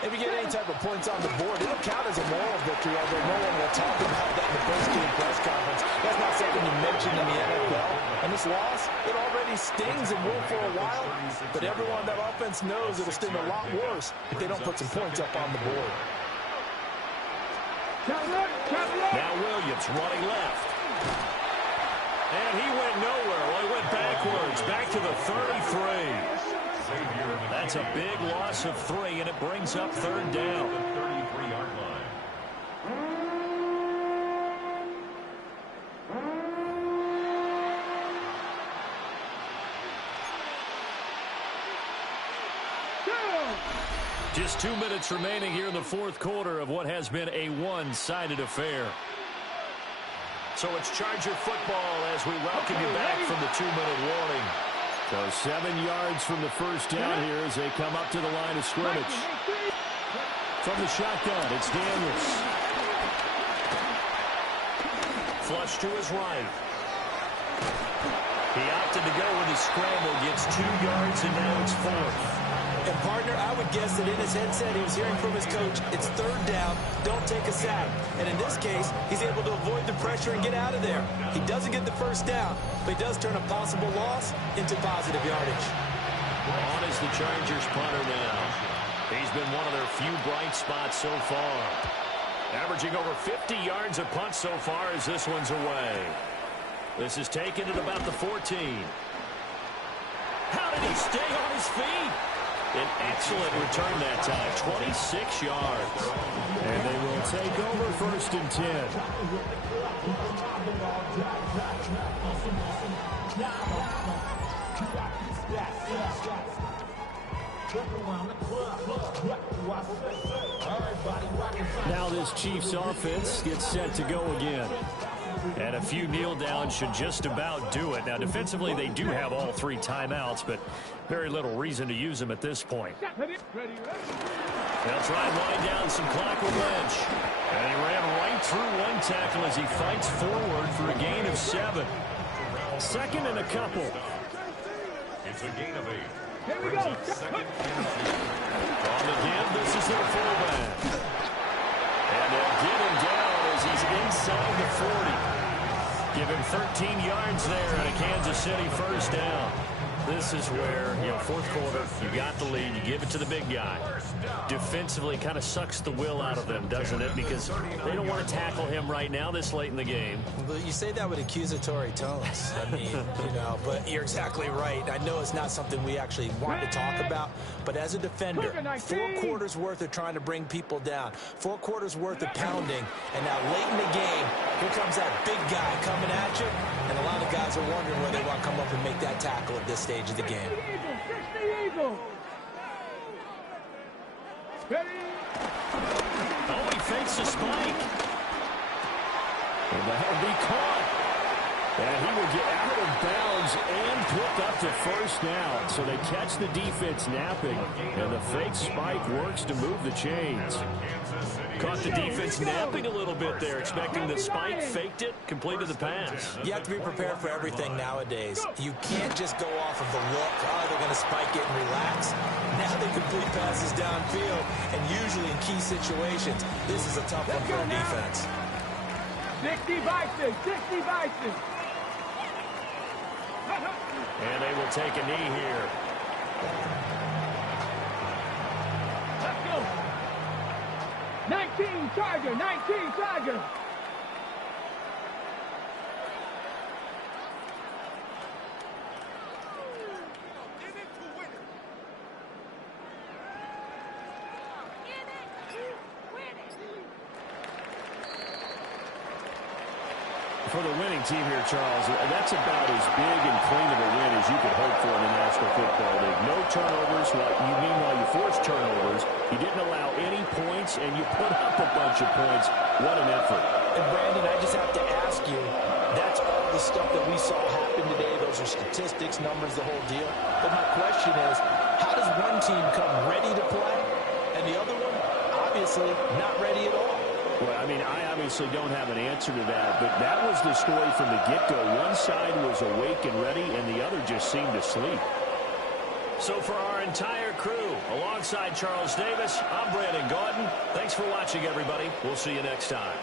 If you get any type of points on the board, it'll count as a moral victory, although no one will talk about that in the post-game press conference. That's not something you mention in the NFL. And this loss, it already stings and will for a while, but everyone on that offense knows it'll sting a lot worse if they don't put some points up on the board. Now Williams running left. And he went nowhere. Well, he went backwards, back to the 33. That's a big loss of 3, and it brings up third down. 33-yard line. Just 2 minutes remaining here in the fourth quarter of what has been a one-sided affair. So it's Charger football as we welcome you back from the 2-minute warning. So 7 yards from the first down here as they come up to the line of scrimmage. From the shotgun, it's Daniels. Flush to his right. He opted to go with his scramble, gets 2 yards, and now it's 4th. And, partner, I would guess that in his headset he was hearing from his coach, it's third down, don't take a sack. And in this case, he's able to avoid the pressure and get out of there. He doesn't get the first down, but he does turn a possible loss into positive yardage. On is the Chargers punter now. He's been one of their few bright spots so far. Averaging over 50 yards a punt so far as this one's away. This is taken at about the 14. How did he stay on his feet? An excellent return that time, 26 yards. And they will take over 1st and 10. Now this Chiefs offense gets set to go again. And a few kneel downs should just about do it. Now, defensively, they do have all 3 timeouts, but very little reason to use them at this point. They'll try and wind down some clock with Lynch. And he ran right through one tackle as he fights forward for a gain of 7. 2nd and a couple. It's a gain of 8. Here we go. On the give, this is their fullback. And they'll get him down as he's inside the 40. Give him 13 yards there and a Kansas City 1st down. This is where, 4th quarter, you got the lead, you give it to the big guy. Defensively kind of sucks the will out of them, doesn't it? Because they don't want to tackle him right now this late in the game. But you say that with accusatory tones. I mean, but you're exactly right. I know it's not something we actually want to talk about, but as a defender, 4 quarters worth of trying to bring people down, 4 quarters worth of pounding, and now late in the game, here comes that big guy coming at you, and a lot of guys are wondering where they want to come up and make that tackle at this stage of the game. Oh, he fakes the spike. And that'll be caught. And he will get out of bounds and pick up to 1st down. So they catch the defense napping, and the fake spike works to move the chains. Caught the defense napping a little bit there, expecting the spike, faked it, completed the pass. You have to be prepared for everything nowadays. You can't just go off of the look. Oh, they're going to spike it and relax. Now they complete passes downfield, and usually in key situations, this is a tough one for a defense. 60 Vikings, 60 Vikings. And they will take a knee here. Let's go. 19 Charger, 19 Charger. For the winning team here, Charles, that's about as big and clean of a win as you could hope for in the National Football League. No turnovers. Meanwhile, you forced turnovers. You didn't allow any points, and you put up a bunch of points. What an effort. And, Brandon, I just have to ask you, that's all the stuff that we saw happen today. Those are statistics, numbers, the whole deal. But my question is, how does one team come ready to play, and the other one, obviously, not ready at all? Well, I mean, I obviously don't have an answer to that, but that was the story from the get-go. One side was awake and ready, and the other just seemed to sleep. So for our entire crew, alongside Charles Davis, I'm Brandon Gaudin. Thanks for watching, everybody. We'll see you next time.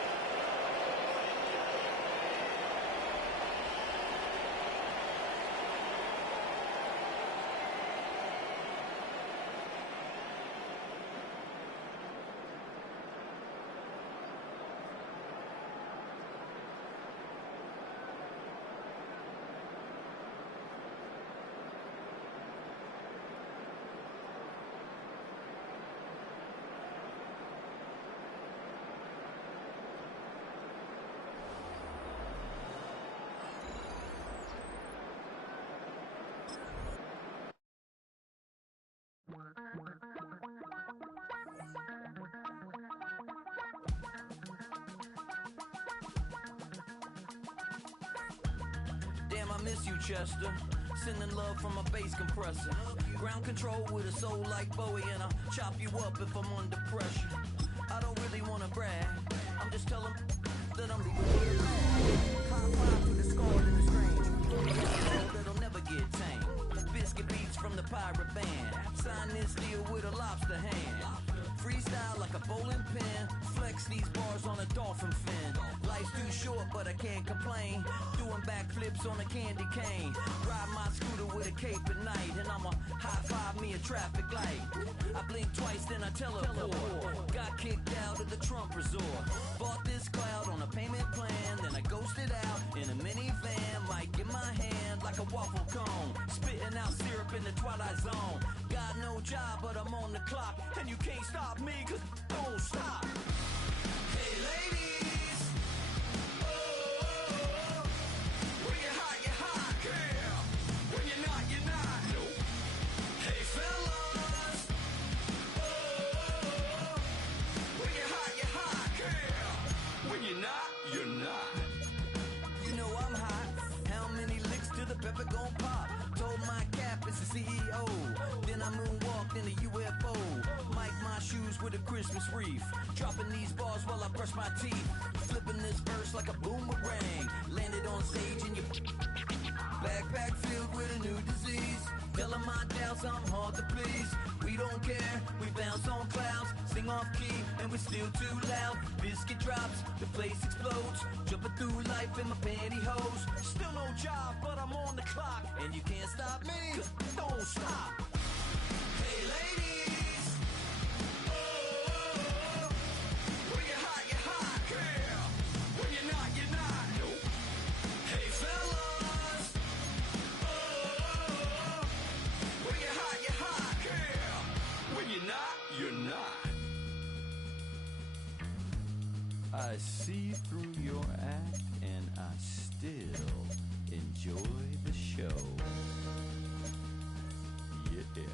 Damn, I miss you, Chester. Sending love from a bass compressor. Ground control with a soul like Bowie, and I'll chop you up if I'm under pressure. I don't really want to brag. I'm just telling that I'm the climb through the scarred and the strange. That'll never get tamed. Biscuit beats from the pirate band. Sign this deal with a lobster hand. Freestyle like a bowling pin. Flex these bars on a dolphin fin. Life's too short, but I can't complain. Doing backflips on a candy cane. Ride my scooter with a cape at night. And I'ma high five me a traffic light. I blink twice, then I teleport. Got kicked out of the Trump resort. Bought this cloud on a payment plan. Then I ghosted out in a minivan. Mic in my hand like a waffle cone. Spitting out syrup in the twilight zone. Got no job, but I'm on the clock. And you can't stop me, cause don't stop. Hey ladies, oh, when you're hot, girl. When you're not, nope. Hey fellas, oh, when you're hot, girl. When you're not, you're not. You know I'm hot. How many licks till the pepper gon' pop? Told my cap it's the CEO. Then I moonwalked in a UFO. Mic my shoes with a Christmas wreath. Dropping these bars while I brush my teeth. Flipping this verse like a boomerang. Landed on stage in your backpack filled with a new disease. Telling my doubts I'm hard to please. We don't care, we bounce on clouds. Sing off key and we're still too loud. Biscuit drops, the place explodes. Jumping through life in my pantyhose. Still no job, but I'm on the clock. And you can't stop me, cause don't stop. Hey ladies, oh, when you're hot, girl. When you're not, nope. Hey fellas, oh, when you're hot, girl. When you're not, you're not. I see through your act and I still enjoy the show. Yeah.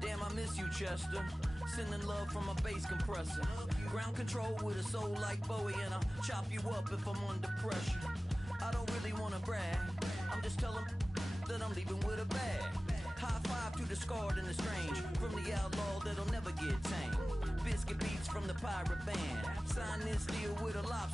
Damn, I miss you, Chester. Sending love from a bass compressor. Ground control with a soul like Bowie, and I'll chop you up if I'm under pressure. I don't really wanna brag. I'm just telling that I'm leaving with a bag. High five to the scarred and the strange. From the outlaw that'll never get tamed. Biscuit beats from the pirate band. Sign this deal with a lobster.